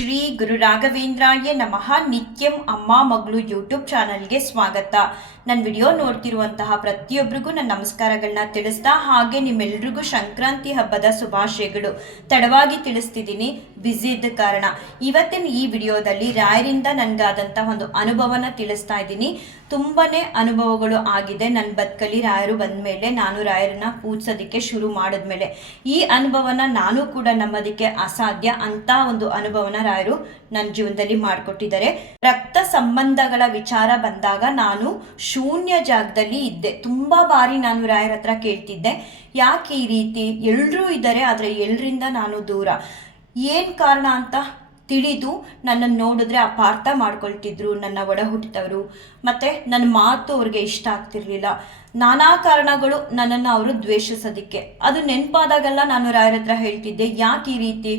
ಶ್ರೀ ಗುರು ರಾಘವೇಂದ್ರಾಯ ನಮಃ. ನಿತ್ಯಂ ಅಮ್ಮ ಮಗಳು ಯೂಟ್ಯೂಬ್ ಚಾನಲ್ಗೆ ಸ್ವಾಗತ. ನನ್ನ ವಿಡಿಯೋ ನೋಡ್ತಿರುವಂತಹ ಪ್ರತಿಯೊಬ್ಬರಿಗೂ ನನ್ನ ನಮಸ್ಕಾರಗಳನ್ನ ತಿಳಿಸ್ತಾ, ಹಾಗೆ ನಿಮ್ಮೆಲ್ರಿಗೂ ಸಂಕ್ರಾಂತಿ ಹಬ್ಬದ ಶುಭಾಶಯಗಳು. ತಡವಾಗಿ ತಿಳಿಸ್ತಿದ್ದೀನಿ, ಬ್ಯುಸಿ ಇದ್ದ ಕಾರಣ. ಇವತ್ತಿನ ಈ ವಿಡಿಯೋದಲ್ಲಿ ರಾಯರಿಂದ ನನಗಾದಂಥ ಒಂದು ಅನುಭವನ ತಿಳಿಸ್ತಾ ಇದ್ದೀನಿ. ತುಂಬಾನೇ ಅನುಭವಗಳು ಆಗಿದೆ ನನ್ನ ಬದುಕಲ್ಲಿ. ರಾಯರು ಬಂದ ಮೇಲೆ, ನಾನು ರಾಯರನ್ನ ಪೂಜಿಸೋದಕ್ಕೆ ಶುರು ಮಾಡಿದ್ಮೇಲೆ ಈ ಅನುಭವನ ನಾನು ಕೂಡ ನಂಬೋದಕ್ಕೆ ಅಸಾಧ್ಯ ಅಂತ ಒಂದು ಅನುಭವನ ರಾಯರು ನನ್ನ ಜೀವನದಲ್ಲಿ ಮಾಡಿಕೊಟ್ಟಿದ್ದಾರೆ. ರಕ್ತ ಸಂಬಂಧಗಳ ವಿಚಾರ ಬಂದಾಗ ನಾನು ಶೂನ್ಯ ಜಾಗದಲ್ಲಿ ಇದ್ದೆ. ತುಂಬಾ ಬಾರಿ ನಾನು ರಾಯರ ಹತ್ರ ಕೇಳ್ತಿದ್ದೆ, ಯಾಕೆ ಈ ರೀತಿ? ಎಲ್ಲರೂ ಇದ್ದಾರೆ, ಆದರೆ ಎಲ್ಲರಿಂದ ನಾನು ದೂರ. ಏನು ಕಾರಣ ಅಂತ ತಿಳಿದು ನನ್ನನ್ನು ನೋಡಿದ್ರೆ ಅಪಾರ್ಥ ಮಾಡ್ಕೊಳ್ತಿದ್ರು ನನ್ನ ಒಡ ಹುಟ್ಟಿದವರು. ಮತ್ತು ನನ್ನ ಮಾತು ಅವ್ರಿಗೆ ಇಷ್ಟ ಆಗ್ತಿರ್ಲಿಲ್ಲ. ನಾನಾ ಕಾರಣಗಳು ನನ್ನನ್ನು ಅವರು ದ್ವೇಷಿಸೋದಕ್ಕೆ. ಅದು ನೆನಪಾದಾಗೆಲ್ಲ ನಾನು ರಾಯರ ಹತ್ರ ಹೇಳ್ತಿದ್ದೆ, ಯಾಕೆ ಈ ರೀತಿ?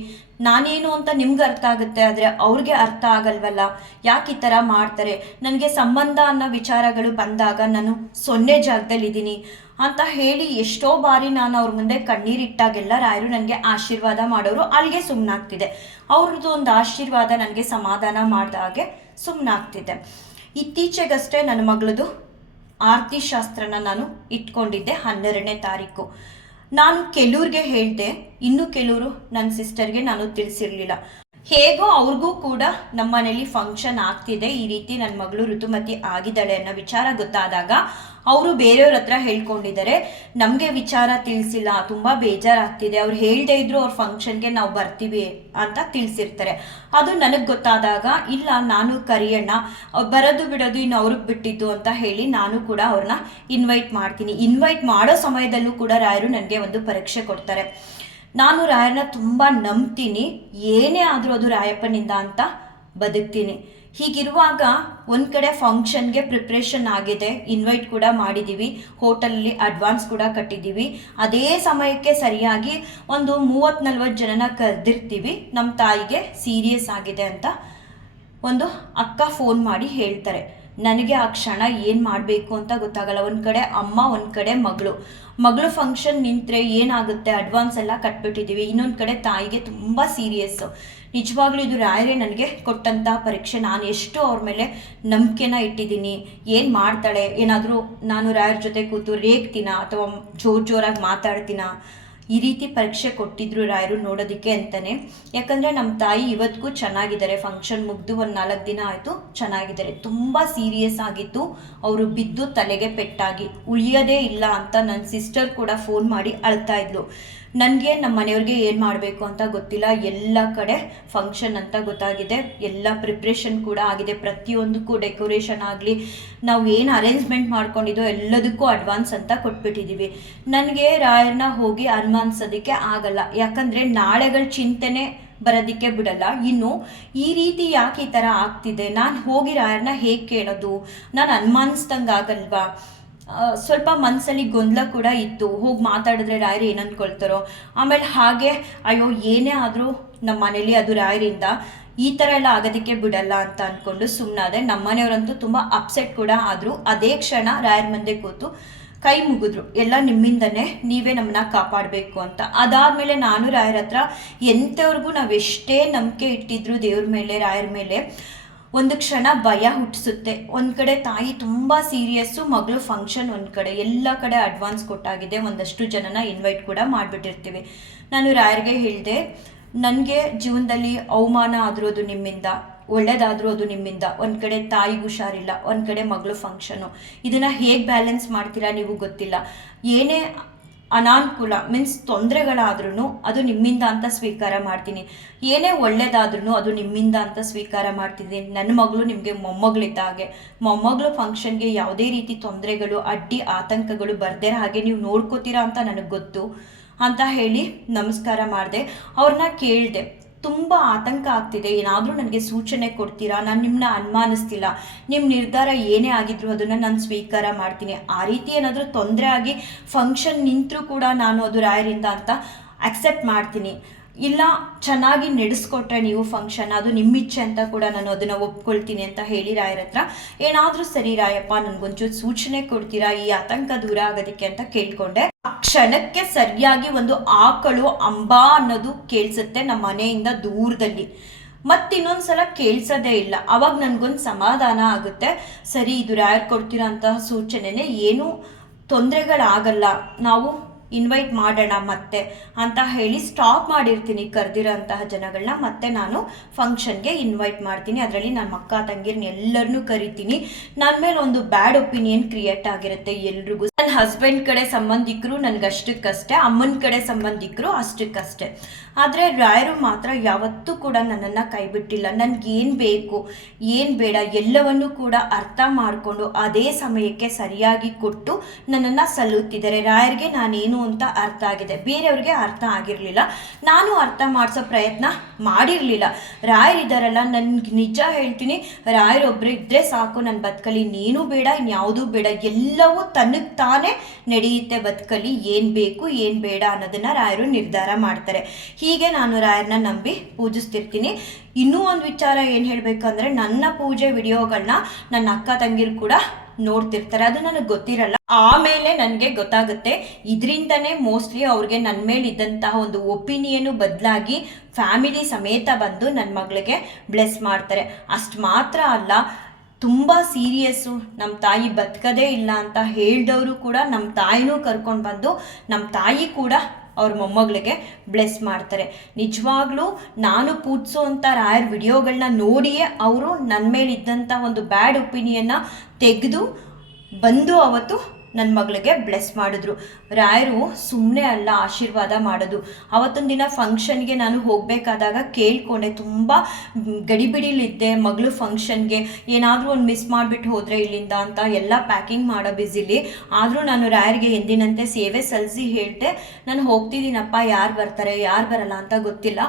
ನಾನೇನು ಅಂತ ನಿಮ್ಗೆ ಅರ್ಥ ಆಗುತ್ತೆ, ಆದರೆ ಅವ್ರಿಗೆ ಅರ್ಥ ಆಗಲ್ವಲ್ಲ, ಯಾಕೆ ಈ ಥರ ಮಾಡ್ತಾರೆ? ನನಗೆ ಸಂಬಂಧ ಅನ್ನೋ ವಿಚಾರಗಳು ಬಂದಾಗ ನಾನು 0 ಜಾಗದಲ್ಲಿದ್ದೀನಿ ಅಂತ ಹೇಳಿ ಎಷ್ಟೋ ಬಾರಿ ನಾನು ಅವ್ರ ಮುಂದೆ ಕಣ್ಣೀರಿಟ್ಟಾಗೆಲ್ಲ ರಾಯರು ನನಗೆ ಆಶೀರ್ವಾದ ಮಾಡೋರು. ಅಲ್ಲಿಗೆ ಸುಮ್ಮನಾಗ್ತಿದೆ. ಅವ್ರದ್ದು ಒಂದು ಆಶೀರ್ವಾದ ನನಗೆ ಸಮಾಧಾನ ಮಾಡಿದ ಹಾಗೆ ಸುಮ್ಮನಾಗ್ತಿದೆ. ಇತ್ತೀಚೆಗಷ್ಟೇ ನನ್ನ ಮಗಳದು ಆರತಿ ಶಾಸ್ತ್ರನ ನಾನು ಇಟ್ಕೊಂಡಿದ್ದೆ 12ನೇ ತಾರೀಕು. ನಾನು ಕೆಲವ್ರಿಗೆ ಹೇಳಿದೆ, ಇನ್ನು ಕೆಲವರು ನನ್ನ ಸಿಸ್ಟರ್ಗೆ ನಾನು ತಿಳಿಸಿರ್ಲಿಲ್ಲ. ಹೇಗೋ ಅವ್ರಿಗೂ ಕೂಡ ನಮ್ಮ ಮನೇಲಿ ಫಂಕ್ಷನ್ ಆಗ್ತಿದೆ, ಈ ರೀತಿ ನನ್ನ ಮಗಳು ಋತುಮತಿ ಆಗಿದ್ದಾಳೆ ಅನ್ನೋ ವಿಚಾರ ಗೊತ್ತಾದಾಗ ಅವರು ಬೇರೆಯವ್ರ ಹತ್ರ ಹೇಳ್ಕೊಂಡಿದ್ದಾರೆ. ನಮಗೆ ವಿಚಾರ ತಿಳಿಸಿಲ್ಲ, ತುಂಬ ಬೇಜಾರಾಗ್ತಿದೆ, ಅವ್ರು ಹೇಳ್ದೇ ಇದ್ರು ಅವ್ರ ಫಂಕ್ಷನ್ಗೆ ನಾವು ಬರ್ತೀವಿ ಅಂತ ತಿಳಿಸಿರ್ತಾರೆ. ಅದು ನನಗೆ ಗೊತ್ತಾದಾಗ, ಇಲ್ಲ ನಾನು ಕರಿಯೋಣ, ಬರೋದು ಬಿಡೋದು ಇನ್ನು ಅವ್ರಿಗೆ ಬಿಟ್ಟಿದ್ದು ಅಂತ ಹೇಳಿ ನಾನು ಕೂಡ ಅವ್ರನ್ನ ಇನ್ವೈಟ್ ಮಾಡ್ತೀನಿ. ಇನ್ವೈಟ್ ಮಾಡೋ ಸಮಯದಲ್ಲೂ ಕೂಡ ರಾಯರು ನನಗೆ ಒಂದು ಪರೀಕ್ಷೆ ಕೊಡ್ತಾರೆ. ನಾನು ರಾಯರನ್ನ ತುಂಬ ನಂಬ್ತೀನಿ, ಏನೇ ಆದರೂ ಅದು ರಾಯಪ್ಪನಿಂದ ಅಂತ ಬದುಕ್ತೀನಿ. ಹೀಗಿರುವಾಗ ಒಂದು ಕಡೆ ಫಂಕ್ಷನ್ಗೆ ಪ್ರಿಪ್ರೇಷನ್ ಆಗಿದೆ, ಇನ್ವೈಟ್ ಕೂಡ ಮಾಡಿದ್ದೀವಿ, ಹೋಟೆಲಲ್ಲಿ ಅಡ್ವಾನ್ಸ್ ಕೂಡ ಕಟ್ಟಿದ್ದೀವಿ. ಅದೇ ಸಮಯಕ್ಕೆ ಸರಿಯಾಗಿ ಒಂದು 30-40 ಜನನ ಕರೆದಿರ್ತೀವಿ. ನಮ್ಮ ತಾಯಿಗೆ ಸೀರಿಯಸ್ ಆಗಿದೆ ಅಂತ ಒಂದು ಅಕ್ಕ ಫೋನ್ ಮಾಡಿ ಹೇಳ್ತಾರೆ. ನನಗೆ ಆ ಕ್ಷಣ ಏನು ಮಾಡಬೇಕು ಅಂತ ಗೊತ್ತಾಗಲ್ಲ. ಒಂದು ಕಡೆ ಅಮ್ಮ, ಒಂದು ಕಡೆ ಮಗಳು ಫಂಕ್ಷನ್ ನಿಂತರೆ ಏನಾಗುತ್ತೆ, ಅಡ್ವಾನ್ಸ್ ಎಲ್ಲ ಕಟ್ಬಿಟ್ಟಿದ್ದೀವಿ. ಇನ್ನೊಂದು ಕಡೆ ತಾಯಿಗೆ ತುಂಬ ಸೀರಿಯಸ್ಸು. ನಿಜವಾಗ್ಲೂ ಇದು ರಾಯರೇ ನನಗೆ ಕೊಟ್ಟಂಥ ಪರೀಕ್ಷೆ. ನಾನು ಎಷ್ಟು ಅವ್ರ ಮೇಲೆ ನಂಬಿಕೆನ ಇಟ್ಟಿದ್ದೀನಿ, ಏನು ಮಾಡ್ತಾಳೆ, ಏನಾದರೂ ನಾನು ರಾಯರ ಜೊತೆ ಕೂತು ರೇಗ್ತೀನ ಅಥವಾ ಜೋರಾಗಿ ಮಾತಾಡ್ತೀನ, ಈ ರೀತಿ ಪರೀಕ್ಷೆ ಕೊಟ್ಟಿದ್ರು ರಾಯರು ನೋಡೋದಕ್ಕೆ ಅಂತಲೇ. ಯಾಕಂದರೆ ನಮ್ಮ ತಾಯಿ ಇವತ್ತಿಗೂ ಚೆನ್ನಾಗಿದ್ದಾರೆ. ಫಂಕ್ಷನ್ ಮುಗಿದು ಒಂದು 4 ದಿನ ಆಯಿತು, ಚೆನ್ನಾಗಿದ್ದಾರೆ. ತುಂಬ ಸೀರಿಯಸ್ ಆಗಿತ್ತು. ಅವರು ಬಿದ್ದು ತಲೆಗೆ ಪೆಟ್ಟಾಗಿ ಉಳಿಯೋದೇ ಇಲ್ಲ ಅಂತ ನನ್ನ ಸಿಸ್ಟರ್ ಕೂಡ ಫೋನ್ ಮಾಡಿ ಅಳ್ತಾ ಇದ್ಲು. ನನಗೆ ನಮ್ಮ ಮನೆಯವ್ರಿಗೆ ಏನು ಮಾಡಬೇಕು ಅಂತ ಗೊತ್ತಿಲ್ಲ. ಎಲ್ಲ ಕಡೆ ಫಂಕ್ಷನ್ ಅಂತ ಗೊತ್ತಾಗಿದೆ, ಎಲ್ಲ ಪ್ರಿಪ್ರೇಷನ್ ಕೂಡ ಆಗಿದೆ. ಪ್ರತಿಯೊಂದಕ್ಕೂ ಡೆಕೋರೇಷನ್ ಆಗಲಿ, ನಾವು ಏನು ಅರೇಂಜ್ಮೆಂಟ್ ಮಾಡ್ಕೊಂಡಿದ್ದೋ ಎಲ್ಲದಕ್ಕೂ ಅಡ್ವಾನ್ಸ್ ಅಂತ ಕೊಟ್ಬಿಟ್ಟಿದ್ದೀವಿ. ನನಗೆ ರಾಯರನ್ನ ಹೋಗಿ ಅನುಮಾನಿಸೋದಕ್ಕೆ ಆಗಲ್ಲ, ಯಾಕಂದರೆ ನಾಳೆಗಳ ಚಿಂತೆನೆ ಬರೋದಕ್ಕೆ ಬಿಡಲ್ಲ. ಇನ್ನು ಈ ರೀತಿ ಯಾಕೆ ಈ ಥರ ಆಗ್ತಿದೆ, ನಾನು ಹೋಗಿ ರಾಯರನ್ನ ಹೇಗೆ ಕೇಳೋದು? ನಾನು ಅನುಮಾನಿಸ್ದಂಗೆ ಆಗಲ್ವಾ? ಸ್ವಲ್ಪ ಮನಸ್ಸಲ್ಲಿ ಗೊಂದಲ ಕೂಡ ಇತ್ತು. ಹೋಗಿ ಮಾತಾಡಿದ್ರೆ ರಾಯರು ಏನು ಅಂದ್ಕೊಳ್ತಾರೋ. ಆಮೇಲೆ ಹಾಗೆ ಅಯ್ಯೋ ಏನೇ ಆದರೂ ನಮ್ಮ ಮನೇಲಿ ಅದು ರಾಯರಿಂದ ಈ ಥರ ಎಲ್ಲ ಆಗೋದಕ್ಕೆ ಬಿಡಲ್ಲ ಅಂತ ಅಂದ್ಕೊಂಡು ಸುಮ್ಮನಾದೆ. ನಮ್ಮ ಮನೆಯವರಂತೂ ತುಂಬ ಅಪ್ಸೆಟ್ ಕೂಡ ಆದರು. ಅದೇ ಕ್ಷಣ ರಾಯರ ಮುಂದೆ ಕೂತು ಕೈ ಮುಗಿದ್ರು, ಎಲ್ಲ ನಿಮ್ಮಿಂದನೇ, ನೀವೇ ನಮ್ಮನ್ನ ಕಾಪಾಡಬೇಕು ಅಂತ. ಅದಾದಮೇಲೆ ನಾನು ರಾಯರ ಹತ್ರ ಎಂಥವ್ರಿಗೂ ನಾವೆಷ್ಟೇ ನಂಬಿಕೆ ಇಟ್ಟಿದ್ರು ದೇವ್ರ ಮೇಲೆ, ರಾಯರ ಮೇಲೆ, ಒಂದು ಕ್ಷಣ ಭಯ ಹುಟ್ಟಿಸುತ್ತೆ. ಒಂದು ಕಡೆ ತಾಯಿ ತುಂಬ ಸೀರಿಯಸ್ಸು, ಮಗಳು ಫಂಕ್ಷನ್ ಒಂದು ಕಡೆ, ಎಲ್ಲ ಕಡೆ ಅಡ್ವಾನ್ಸ್ ಕೊಟ್ಟಾಗಿದೆ, ಒಂದಷ್ಟು ಜನನ ಇನ್ವೈಟ್ ಕೂಡ ಮಾಡಿಬಿಟ್ಟಿರ್ತೀವಿ. ನಾನು ರಾಯರಿಗೆ ಹೇಳಿದೆ, ನನಗೆ ಜೀವನದಲ್ಲಿ ಅವಮಾನ ಆದಿರೋದು ನಿಮ್ಮಿಂದ, ಒಳ್ಳೇದಾದರೂ ಅದು ನಿಮ್ಮಿಂದ. ಒಂದು ಕಡೆ ತಾಯಿಗೆ ಹುಷಾರಿಲ್ಲ, ಒಂದು ಕಡೆ ಮಗಳು ಫಂಕ್ಷನು, ಇದನ್ನು ಹೇಗೆ ಬ್ಯಾಲೆನ್ಸ್ ಮಾಡ್ತೀರಾ ನೀವು ಗೊತ್ತಿಲ್ಲ. ಏನೇ ಅನಾನುಕೂಲ ಮೀನ್ಸ್ ತೊಂದರೆಗಳಾದ್ರೂ ಅದು ನಿಮ್ಮಿಂದ ಅಂತ ಸ್ವೀಕಾರ ಮಾಡ್ತೀನಿ, ಏನೇ ಒಳ್ಳೇದಾದ್ರೂ ಅದು ನಿಮ್ಮಿಂದ ಅಂತ ಸ್ವೀಕಾರ ಮಾಡ್ತಿದ್ದೀನಿ. ನನ್ನ ಮಗಳು ನಿಮಗೆ ಮೊಮ್ಮಗಳಿದ್ದ ಹಾಗೆ, ಮೊಮ್ಮಗಳು ಫಂಕ್ಷನ್ಗೆ ಯಾವುದೇ ರೀತಿ ತೊಂದರೆಗಳು, ಅಡ್ಡಿ ಆತಂಕಗಳು ಬರ್ದೇ ಹಾಗೆ ನೀವು ನೋಡ್ಕೋತೀರಾ ಅಂತ ನನಗೆ ಗೊತ್ತು ಅಂತ ಹೇಳಿ ನಮಸ್ಕಾರ ಮಾಡಿದೆ. ಅವ್ರನ್ನ ಕೇಳಿದೆ, ತುಂಬ ಆತಂಕ ಆಗ್ತಿದೆ, ಏನಾದರೂ ನನಗೆ ಸೂಚನೆ ಕೊಡ್ತೀರಾ? ನಾನು ನಿಮ್ಮನ್ನ ಅನುಮಾನಿಸ್ತಿಲ್ಲ, ನಿಮ್ಮ ನಿರ್ಧಾರ ಏನೇ ಆಗಿದ್ರು ಅದನ್ನು ನಾನು ಸ್ವೀಕಾರ ಮಾಡ್ತೀನಿ. ಆ ರೀತಿ ಏನಾದರೂ ತೊಂದರೆ ಆಗಿ ಫಂಕ್ಷನ್ ನಿಂತರೂ ಕೂಡ ನಾನು ಅದು ರಾಯರಿಂದ ಅಂತ ಅಕ್ಸೆಪ್ಟ್ ಮಾಡ್ತೀನಿ. ಇಲ್ಲ ಚೆನ್ನಾಗಿ ನಡೆಸ್ಕೊಟ್ರೆ ನೀವು ಫಂಕ್ಷನ್, ಅದು ನಿಮ್ಮಿಚ್ಛೆ ಅಂತ ಕೂಡ ನಾನು ಅದನ್ನು ಒಪ್ಕೊಳ್ತೀನಿ ಅಂತ ಹೇಳಿ ರಾಯರ ಹತ್ರ, ಏನಾದರೂ ಸರಿ ರಾಯಪ್ಪ ನನಗೊಂಚೂರು ಸೂಚನೆ ಕೊಡ್ತೀರಾ ಈ ಆತಂಕ ದೂರ ಆಗೋದಕ್ಕೆ ಅಂತ ಕೇಳ್ಕೊಂಡೆ. ಆ ಕ್ಷಣಕ್ಕೆ ಸರಿಯಾಗಿ ಒಂದು ಆಕಳು ಅಂಬಾ ಅನ್ನೋದು ಕೇಳಿಸುತ್ತೆ ನಮ್ಮ ಮನೆಯಿಂದ ದೂರದಲ್ಲಿ. ಮತ್ತಿನ್ನೊಂದ್ಸಲ ಕೇಳಿಸೋದೇ ಇಲ್ಲ. ಅವಾಗ ನನಗೊಂದು ಸಮಾಧಾನ ಆಗುತ್ತೆ, ಸರಿ ಇದು ರಾಯರ್ ಕೊಡ್ತಿರೋ ಅಂತಹ ಸೂಚನೆನೇ, ಏನೂ ತೊಂದರೆಗಳಾಗಲ್ಲ, ನಾವು ಇನ್ವೈಟ್ ಮಾಡೋಣ ಮತ್ತೆ ಅಂತ ಹೇಳಿ ಸ್ಟಾಪ್ ಮಾಡಿರ್ತೀನಿ ಕರೆದಿರೋ ಅಂತಹ ಜನಗಳನ್ನ. ಮತ್ತೆ ನಾನು ಫಂಕ್ಷನ್ಗೆ ಇನ್ವೈಟ್ ಮಾಡ್ತೀನಿ. ಅದರಲ್ಲಿ ನಮ್ಮ ಅಕ್ಕ ತಂಗಿರನ್ನ ಎಲ್ಲರನ್ನೂ ಕರಿತೀನಿ. ನನ್ನ ಮೇಲೆ ಒಂದು ಬ್ಯಾಡ್ ಒಪಿನಿಯನ್ ಕ್ರಿಯೇಟ್ ಆಗಿರುತ್ತೆ ಎಲ್ರಿಗೂ. ನನ್ನ ಹಸ್ಬೆಂಡ್ ಕಡೆ ಸಂಬಂಧಿಕರು ನನಗಷ್ಟಕ್ಕಷ್ಟೇ, ಅಮ್ಮನ ಕಡೆ ಸಂಬಂಧಿಕರು ಅಷ್ಟಕ್ಕಷ್ಟೇ. ಆದರೆ ರಾಯರು ಮಾತ್ರ ಯಾವತ್ತೂ ಕೂಡ ನನ್ನನ್ನು ಕೈ ಬಿಟ್ಟಿಲ್ಲ. ನನಗೇನು ಬೇಕು ಏನು ಬೇಡ ಎಲ್ಲವನ್ನೂ ಕೂಡ ಅರ್ಥ ಮಾಡಿಕೊಂಡು ಅದೇ ಸಮಯಕ್ಕೆ ಸರಿಯಾಗಿ ಕೊಟ್ಟು ನನ್ನನ್ನು ಸಲ್ಲುತ್ತಿದ್ದಾರೆ. ರಾಯರಿಗೆ ನಾನೇನು ಅಂತ ಅರ್ಥ ಆಗಿದೆ, ಬೇರೆಯವ್ರಿಗೆ ಅರ್ಥ ಆಗಿರಲಿಲ್ಲ, ನಾನು ಅರ್ಥ ಮಾಡಿಸೋ ಪ್ರಯತ್ನ ಮಾಡಿರಲಿಲ್ಲ. ರಾಯರಿದ್ದಾರಲ್ಲ, ನನ್ಗೆ ನಿಜ ಹೇಳ್ತೀನಿ, ರಾಯರೊಬ್ಬರು ಇದ್ದರೆ ಸಾಕು ನನ್ನ ಬದುಕಲ್ಲಿ, ಇನ್ನೇನು ಬೇಡ ಇನ್ಯಾವುದೂ ಬೇಡ, ಎಲ್ಲವೂ ತನಗೆ ತಾನೇ ನಡೆಯುತ್ತೆ ಬದುಕಲ್ಲಿ. ಏನು ಬೇಕು ಏನು ಬೇಡ ಅನ್ನೋದನ್ನು ರಾಯರು ನಿರ್ಧಾರ ಮಾಡ್ತಾರೆ. ಹೀಗೆ ನಾನು ರಾಯರನ್ನ ನಂಬಿ ಪೂಜಿಸ್ತಿರ್ತೀನಿ. ಇನ್ನೂ ಒಂದು ವಿಚಾರ ಏನು ಹೇಳಬೇಕಂದ್ರೆ, ನನ್ನ ಪೂಜೆ ವಿಡಿಯೋಗಳನ್ನ ನನ್ನ ಅಕ್ಕ ತಂಗಿರು ಕೂಡ ನೋಡ್ತಿರ್ತಾರೆ. ಅದು ನನಗೆ ಗೊತ್ತಿರಲ್ಲ, ಆಮೇಲೆ ನನಗೆ ಗೊತ್ತಾಗುತ್ತೆ. ಇದರಿಂದನೇ ಮೋಸ್ಟ್ಲಿ ಅವ್ರಿಗೆ ನನ್ನ ಮೇಲೆ ಇದ್ದಂತಹ ಒಂದು ಒಪಿನಿಯನು ಬದಲಾಗಿ ಫ್ಯಾಮಿಲಿ ಸಮೇತ ಬಂದು ನನ್ನ ಮಗಳಿಗೆ ಬ್ಲೆಸ್ ಮಾಡ್ತಾರೆ. ಅಷ್ಟು ಮಾತ್ರ ಅಲ್ಲ, ತುಂಬ ಸೀರಿಯಸ್ಸು, ನಮ್ಮ ತಾಯಿ ಬದುಕದೇ ಇಲ್ಲ ಅಂತ ಹೇಳಿದವರು ಕೂಡ ನಮ್ಮ ತಾಯಿನೂ ಕರ್ಕೊಂಡು ಬಂದು ನಮ್ಮ ತಾಯಿ ಕೂಡ ಅವ್ರ ಮೊಮ್ಮಗಳಿಗೆ ಬ್ಲೆಸ್ ಮಾಡ್ತಾರೆ. ನಿಜವಾಗ್ಲೂ ನಾನು ಪೂಜಿಸೋವಂಥ ರಾಯರ್ ವಿಡಿಯೋಗಳನ್ನ ನೋಡಿಯೇ ಅವರು ನನ್ನ ಮೇಲಿದ್ದಂಥ ಒಂದು ಬ್ಯಾಡ್ ಒಪಿನಿಯನ್ನ ತೆಗೆದು ಬಂದು ಅವತ್ತು ನನ್ನ ಮಗಳಿಗೆ ಬ್ಲೆಸ್ ಮಾಡಿದ್ರು. ರಾಯರು ಸುಮ್ಮನೆ ಅಲ್ಲ ಆಶೀರ್ವಾದ ಮಾಡೋದು. ಅವತ್ತೊಂದು ದಿನ ಫಂಕ್ಷನ್ಗೆ ನಾನು ಹೋಗಬೇಕಾದಾಗ ಕೇಳ್ಕೊಂಡೆ, ತುಂಬ ಗಡಿಬಿಡಿಲಿದ್ದೆ ಮಗಳು ಫಂಕ್ಷನ್ಗೆ, ಏನಾದರೂ ಒಂದು ಮಿಸ್ ಮಾಡಿಬಿಟ್ಟು ಹೋದರೆ ಇಲ್ಲಿಂದ ಅಂತ ಎಲ್ಲ ಪ್ಯಾಕಿಂಗ್ ಮಾಡೋ ಬ್ಯುಸಿಲಿ. ಆದರೂ ನಾನು ರಾಯರಿಗೆ ಎಂದಿನಂತೆ ಸೇವೆ ಸಲ್ಲಿಸಿ ಹೇಳ್ದೆ, ನಾನು ಹೋಗ್ತಿದ್ದೀನಪ್ಪ, ಯಾರು ಬರ್ತಾರೆ ಯಾರು ಬರಲ್ಲ ಅಂತ ಗೊತ್ತಿಲ್ಲ,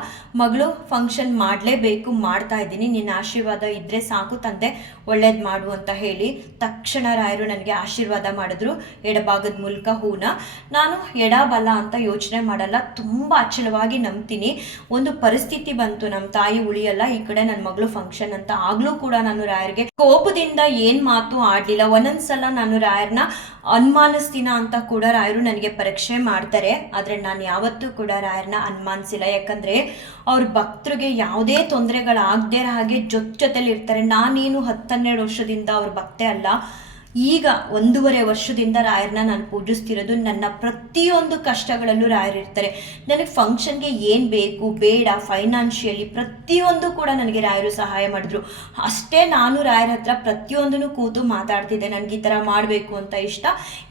ಮಗಳು ಫಂಕ್ಷನ್ ಮಾಡಲೇಬೇಕು, ಮಾಡ್ತಾ ಇದ್ದೀನಿ, ನಿನ್ನ ಆಶೀರ್ವಾದ ಇದ್ದರೆ ಸಾಕು ತಂದೆ, ಒಳ್ಳೇದು ಮಾಡು ಅಂತ ಹೇಳಿ ತಕ್ಷಣ ರಾಯರು ನನಗೆ ಆಶೀರ್ವಾದ ಮಾಡಿದ್ರು ಎಡಭಾಗದ ಮೂಲಕ ಹೂನ. ನಾನು ಎಡ ಬಲ ಅಂತ ಯೋಚನೆ ಮಾಡಲ್ಲ, ತುಂಬ ಅಚಲವಾಗಿ ನಂಬ್ತೀನಿ. ಒಂದು ಪರಿಸ್ಥಿತಿ ಬಂತು, ನಮ್ಮ ತಾಯಿ ಉಳಿಯಲ್ಲ, ಈ ಕಡೆ ನನ್ನ ಮಗಳು ಫಂಕ್ಷನ್ ಅಂತ, ಆಗ್ಲೂ ಕೂಡ ನಾನು ರಾಯರ್ಗೆ ಕೋಪದಿಂದ ಏನು ಮಾತು ಆಡಲಿಲ್ಲ. ಒಂದೊಂದ್ಸಲ ನಾನು ರಾಯರ್ನ ಅನುಮಾನಿಸ್ತೀನ ಅಂತ ಕೂಡ ರಾಯರು ನನಗೆ ಪರೀಕ್ಷೆ ಮಾಡ್ತಾರೆ. ಆದರೆ ನಾನು ಯಾವತ್ತೂ ಕೂಡ ರಾಯರ್ನ ಅನುಮಾನಿಸಿಲ್ಲ, ಯಾಕಂದರೆ ಅವ್ರ ಭಕ್ತರಿಗೆ ಯಾವುದೇ ತೊಂದರೆಗಳಾಗದೇ ಹಾಗೆ ಜೊತೆಲಿ ಇರ್ತಾರೆ. ನಾನೇನು 10-12 ವರ್ಷದಿಂದ ಅವ್ರ ಭಕ್ತೆ ಅಲ್ಲ, ಈಗ 1.5 ವರ್ಷದಿಂದ ರಾಯರನ್ನ ನಾನು ಪೂಜಿಸ್ತಿರೋದು. ನನ್ನ ಪ್ರತಿಯೊಂದು ಕಷ್ಟಗಳಲ್ಲೂ ರಾಯರಿರ್ತಾರೆ. ನನಗೆ ಫಂಕ್ಷನ್ಗೆ ಏನು ಬೇಕು ಬೇಡ ಫೈನಾನ್ಷಿಯಲಿ ಪ್ರತಿಯೊಂದು ಕೂಡ ನನಗೆ ರಾಯರು ಸಹಾಯ ಮಾಡಿದ್ರು. ಅಷ್ಟೇ ನಾನು ರಾಯರ ಹತ್ರ ಪ್ರತಿಯೊಂದನ್ನು ಕೂತು ಮಾತಾಡ್ತಿದ್ದೆ, ನನಗೆ ಈ ಥರ ಮಾಡಬೇಕು ಅಂತ ಇಷ್ಟ,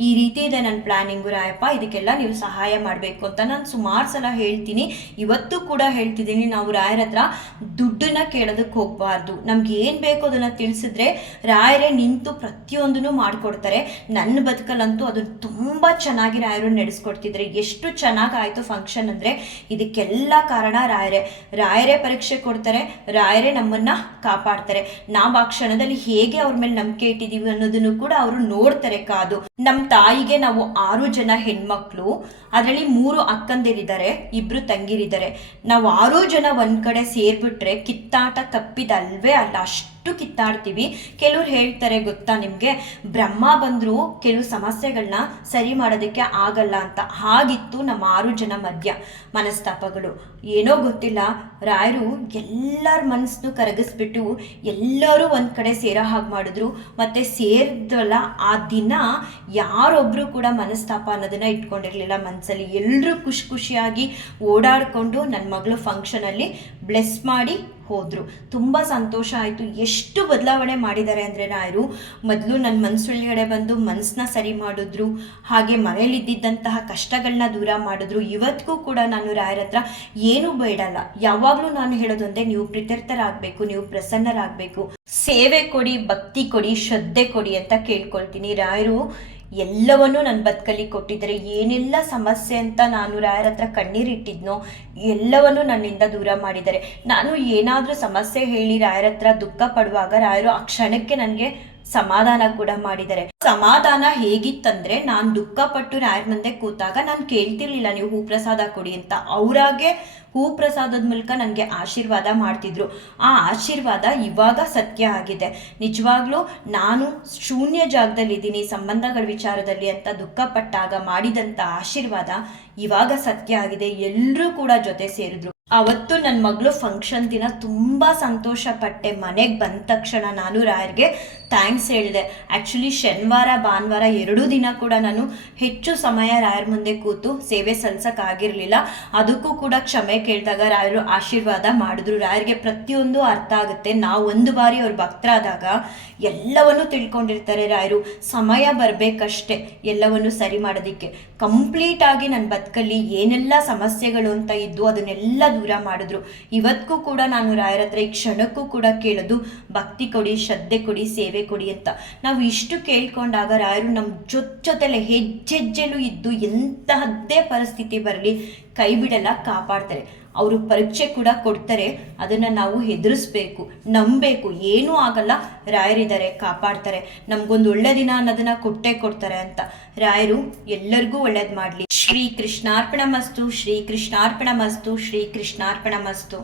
ಈ ರೀತಿ ಇದೆ ನನ್ನ ಪ್ಲ್ಯಾನಿಂಗು ರಾಯಪ್ಪ, ಇದಕ್ಕೆಲ್ಲ ನೀವು ಸಹಾಯ ಮಾಡಬೇಕು ಅಂತ ನಾನು ಸುಮಾರು ಸಲ ಹೇಳ್ತೀನಿ. ಇವತ್ತು ಕೂಡ ಹೇಳ್ತಿದ್ದೀನಿ, ನಾವು ರಾಯರ ಹತ್ರ ದುಡ್ಡನ್ನ ಕೇಳೋದಕ್ಕೆ ಹೋಗಬಾರ್ದು. ನಮ್ಗೆ ಏನು ಬೇಕು ಅದನ್ನು ತಿಳಿಸಿದ್ರೆ ರಾಯರೇ ನಿಂತು ಪ್ರತಿಯೊಂದನ್ನು ಮಾಡಿಕೊಡ್ತಾರೆ. ನನ್ನ ಬದುಕಲ್ಲಂತೂ ಅದು ತುಂಬ ಚೆನ್ನಾಗಿ ರಾಯರು ನಡೆಸ್ಕೊಡ್ತಿದ್ರೆ. ಎಷ್ಟು ಚೆನ್ನಾಗಾಯಿತು ಫಂಕ್ಷನ್ ಅಂದರೆ ಇದಕ್ಕೆಲ್ಲ ಕಾರಣ ರಾಯರೇ ಪರೀಕ್ಷೆ ಕೊಡ್ತಾರೆ, ರಾಯರೇ ನಮ್ಮನ್ನು ಕಾಪಾಡ್ತಾರೆ. ನಾವು ಆ ಕ್ಷಣದಲ್ಲಿ ಹೇಗೆ ಅವ್ರ ಮೇಲೆ ನಂಬಿಕೆ ಇಟ್ಟಿದ್ದೀವಿ ಅನ್ನೋದನ್ನು ಕೂಡ ಅವರು ನೋಡ್ತಾರೆ ಕಾದು. ನಮ್ಮ ತಾಯಿಗೆ ನಾವು 6 ಜನ ಹೆಣ್ಮಕ್ಳು, ಅದರಲ್ಲಿ 3 ಅಕ್ಕಂದಿರಿದ್ದಾರೆ, 2 ತಂಗಿರಿದ್ದಾರೆ. ನಾವು 6 ಜನ ಒಂದು ಕಡೆ ಸೇರಿಬಿಟ್ರೆ ಕಿತ್ತಾಟ ತಪ್ಪಿದಲ್ವೇ ಅಲ್ಲ, ಅಷ್ಟು ಕಿತ್ತಾಡ್ತೀವಿ. ಕೆಲವ್ರು ಹೇಳ್ತಾರೆ ಗೊತ್ತಾ ನಿಮಗೆ, ಬ್ರಹ್ಮ ಬಂದರೂ ಕೆಲವು ಸಮಸ್ಯೆಗಳನ್ನ ಸರಿ ಮಾಡೋದಕ್ಕೆ ಆಗಲ್ಲ ಅಂತ. ಹಾಗಿತ್ತು ನಮ್ಮ 6 ಜನ ಮಧ್ಯ ಮನಸ್ತಾಪಗಳು. ಏನೋ ಗೊತ್ತಿಲ್ಲ, ರಾಯರು ಎಲ್ಲರ ಮನಸ್ಸನ್ನು ಕರಗಿಸ್ಬಿಟ್ಟು ಎಲ್ಲರೂ ಒಂದು ಕಡೆ ಸೇರೋ ಹಾಗೆ ಮಾಡಿದ್ರು. ಮತ್ತು ಸೇರಿದ್ವಲ್ಲ ಆ ದಿನ ಯಾರೊಬ್ಬರು ಕೂಡ ಮನಸ್ತಾಪ ಅನ್ನೋದನ್ನು ಇಟ್ಕೊಂಡಿರಲಿಲ್ಲ ಮನಸ್ಸಲ್ಲಿ. ಎಲ್ಲರೂ ಖುಷಿಯಾಗಿ ಓಡಾಡಿಕೊಂಡು ನನ್ನ ಮಗಳು ಫಂಕ್ಷನಲ್ಲಿ ಬ್ಲೆಸ್ ಮಾಡಿ ಹೋದರು. ತುಂಬ ಸಂತೋಷ ಆಯಿತು. ಎಷ್ಟು ಬದಲಾವಣೆ ಮಾಡಿದ್ದಾರೆ ಅಂದರೆ ರಾಯರು, ಮೊದಲು ನನ್ನ ಮನಸ್ಸೊಳಗಡೆ ಬಂದು ಮನಸ್ಸನ್ನ ಸರಿ ಮಾಡಿದ್ರು, ಹಾಗೆ ಮನೆಯಲ್ಲಿದ್ದಂತಹ ಕಷ್ಟಗಳನ್ನ ದೂರ ಮಾಡಿದ್ರು. ಇವತ್ತಿಗೂ ಕೂಡ ನಾನು ರಾಯರ ಹತ್ರ ಏನೂ ಬೇಡಲ್ಲ, ಯಾವಾಗಲೂ ನಾನು ಹೇಳೋದೊಂದೇ, ನೀವು ಪ್ರೀತ್ಯರ್ಥರಾಗಬೇಕು, ನೀವು ಪ್ರಸನ್ನರಾಗಬೇಕು, ಸೇವೆ ಕೊಡಿ, ಭಕ್ತಿ ಕೊಡಿ, ಶ್ರದ್ಧೆ ಕೊಡಿ ಅಂತ ಕೇಳ್ಕೊಳ್ತೀನಿ. ರಾಯರು ಎಲ್ಲವನ್ನೂ ನನ್ನ ಬದುಕಲ್ಲಿ ಕೊಟ್ಟಿದ್ದಾರೆ. ಏನೆಲ್ಲ ಸಮಸ್ಯೆ ಅಂತ ನಾನು ರಾಯರ ಹತ್ರ ಕಣ್ಣೀರಿಟ್ಟಿದ್ನೋ ಎಲ್ಲವನ್ನೂ ನನ್ನಿಂದ ದೂರ ಮಾಡಿದ್ದಾರೆ. ನಾನು ಏನಾದರೂ ಸಮಸ್ಯೆ ಹೇಳಿ ರಾಯರ ಹತ್ರ ದುಃಖ ಪಡುವಾಗ ರಾಯರು ಆ ಕ್ಷಣಕ್ಕೆ ನನಗೆ ಸಮಾಧಾನ ಕೂಡ ಮಾಡಿದ್ದಾರೆ. ಸಮಾಧಾನ ಹೇಗಿತ್ತಂದ್ರೆ, ನಾನು ದುಃಖಪಟ್ಟು ರಾಯರ ಮುಂದೆ ಕೂತಾಗ ನಾನು ಕೇಳ್ತಿರ್ಲಿಲ್ಲ ನೀವು ಹೂಪ್ರಸಾದ ಕೊಡಿ ಅಂತ, ಅವರಾಗೆ ಹೂಪ್ರಸಾದದ ಮೂಲಕ ನನಗೆ ಆಶೀರ್ವಾದ ಮಾಡ್ತಿದ್ರು. ಆ ಆಶೀರ್ವಾದ ಇವಾಗ ಸತ್ಯ ಆಗಿದೆ. ನಿಜವಾಗ್ಲೂ ನಾನು ಶೂನ್ಯ ಜಾಗದಲ್ಲಿದ್ದೀನಿ ಸಂಬಂಧಗಳ ವಿಚಾರದಲ್ಲಿ ಅಂತ ದುಃಖಪಟ್ಟಾಗ ಮಾಡಿದಂಥ ಆಶೀರ್ವಾದ ಇವಾಗ ಸತ್ಯ ಆಗಿದೆ. ಎಲ್ಲರೂ ಕೂಡ ಜೊತೆ ಸೇರಿದ್ರು. ಅವತ್ತು ನನ್ನ ಮಗಳು ಫಂಕ್ಷನ್ ದಿನ ತುಂಬ ಸಂತೋಷ ಪಟ್ಟೆ. ಮನೆಗೆ ಬಂದ ತಕ್ಷಣ ನಾನು ರಾಯರ್ಗೆ ಥ್ಯಾಂಕ್ಸ್ ಹೇಳಿದೆ. ಆ್ಯಕ್ಚುಲಿ ಶನಿವಾರ ಭಾನುವಾರ 2 ದಿನ ಕೂಡ ನಾನು ಹೆಚ್ಚು ಸಮಯ ರಾಯರ್ ಮುಂದೆ ಕೂತು ಸೇವೆ ಸಲ್ಲಿಸೋಕ್ಕಾಗಿರಲಿಲ್ಲ. ಅದಕ್ಕೂ ಕೂಡ ಕ್ಷಮೆ ಕೇಳಿದಾಗ ರಾಯರು ಆಶೀರ್ವಾದ ಮಾಡಿದ್ರು. ರಾಯರ್ಗೆ ಪ್ರತಿಯೊಂದು ಅರ್ಥ ಆಗುತ್ತೆ. ನಾವು ಒಂದು ಬಾರಿ ಅವ್ರ ಭಕ್ತರಾದಾಗ ಎಲ್ಲವನ್ನೂ ತಿಳ್ಕೊಂಡಿರ್ತಾರೆ ರಾಯರು. ಸಮಯ ಬರಬೇಕಷ್ಟೆ ಎಲ್ಲವನ್ನು ಸರಿ ಮಾಡೋದಕ್ಕೆ. ಕಂಪ್ಲೀಟಾಗಿ ನನ್ನ ಬದುಕಲ್ಲಿ ಏನೆಲ್ಲ ಸಮಸ್ಯೆಗಳು ಅಂತ ಇದ್ದು ಅದನ್ನೆಲ್ಲ ದೂರ ಮಾಡಿದ್ರು. ಇವತ್ತಿಗೂ ಕೂಡ ನಾನು ರಾಯರ ಹತ್ರ ಈ ಕ್ಷಣಕ್ಕೂ ಕೂಡ ಕೇಳೋದು ಭಕ್ತಿ ಕೊಡಿ, ಶ್ರದ್ಧೆ ಕೊಡಿ, ಸೇವೆ ಕೊಡಿ ಅಂತ. ನಾವು ಇಷ್ಟು ಕೇಳ್ಕೊಂಡಾಗ ರಾಯರು ನಮ್ಮ ಜೊತೆಲೆ ಹೆಜ್ಜೆಜ್ಜೆಲು ಇದ್ದು ಎಂತಹದ್ದೇ ಪರಿಸ್ಥಿತಿ ಬರಲಿ ಕೈ ಬಿಡಲ್ಲ, ಕಾಪಾಡ್ತಾರೆ. ಅವರು ಪರೀಕ್ಷೆ ಕೂಡ ಕೊಡ್ತಾರೆ, ಅದನ್ನು ನಾವು ಎದುರಿಸ್ಬೇಕು, ನಂಬಬೇಕು. ಏನೂ ಆಗಲ್ಲ, ರಾಯರಿದ್ದಾರೆ, ಕಾಪಾಡ್ತಾರೆ. ನಮಗೊಂದು ಒಳ್ಳೆ ದಿನ ಅನ್ನೋದನ್ನ ಕೊಟ್ಟೇ ಕೊಡ್ತಾರೆ ಅಂತ. ರಾಯರು ಎಲ್ಲರಿಗೂ ಒಳ್ಳೇದು ಮಾಡಲಿ. ಶ್ರೀ ಕೃಷ್ಣಾರ್ಪಣಮಸ್ತು, ಶ್ರೀ ಕೃಷ್ಣಾರ್ಪಣಮಸ್ತು, ಶ್ರೀ ಕೃಷ್ಣಾರ್ಪಣಮಸ್ತು.